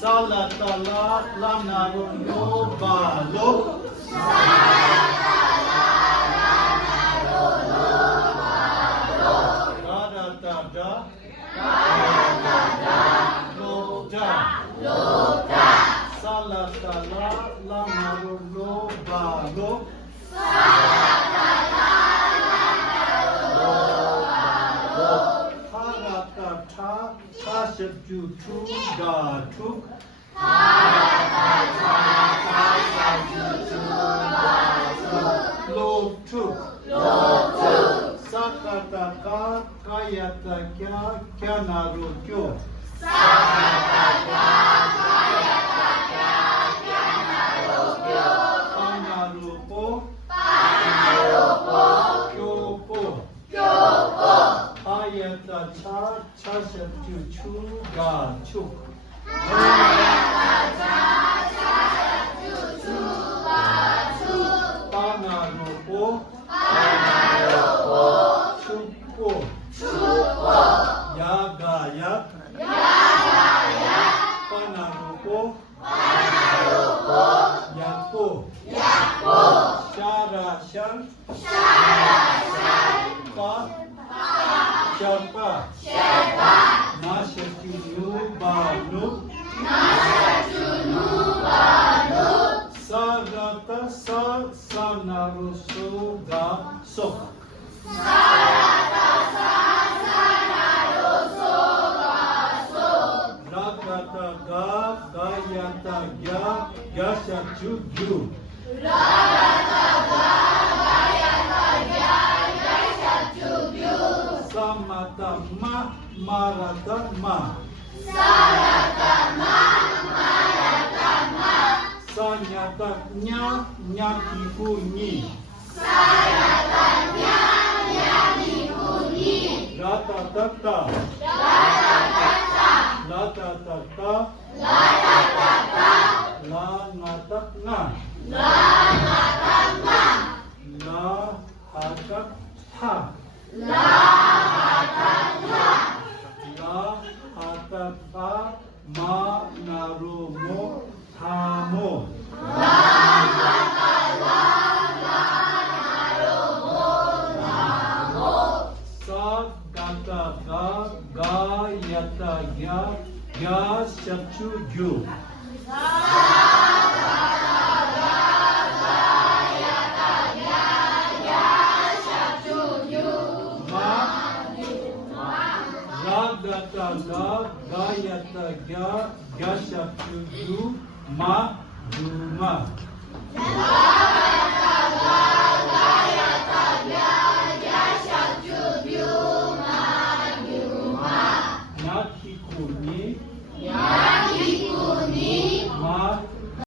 Salatala lanaruyo balo. Radada loda. Salatala lanaruyo balo. Harakata tasabjutu datuk. Lotuk. Sakataka kayatakya kyanarukyo. Panarupo. Kyopo. Hayatacha chasabjutu datuk. Panarupo. Chupo. Yagayat. Panarupo. Yapo. Sharashan. Sherpa. Nashachunu banu. Sarata sanarusuga sok. Rakataga gayatagya yashachugyu. Samatama maratama. Sanyataknya nyakikuni. Ratatata. Latatata. Lanatakna. Lahatatha. Lahatatha manarumo thamo. Sagataga gayatagya yashachugyu. Radataga gayatagya yashachugyu madhuma. Nyakikuni.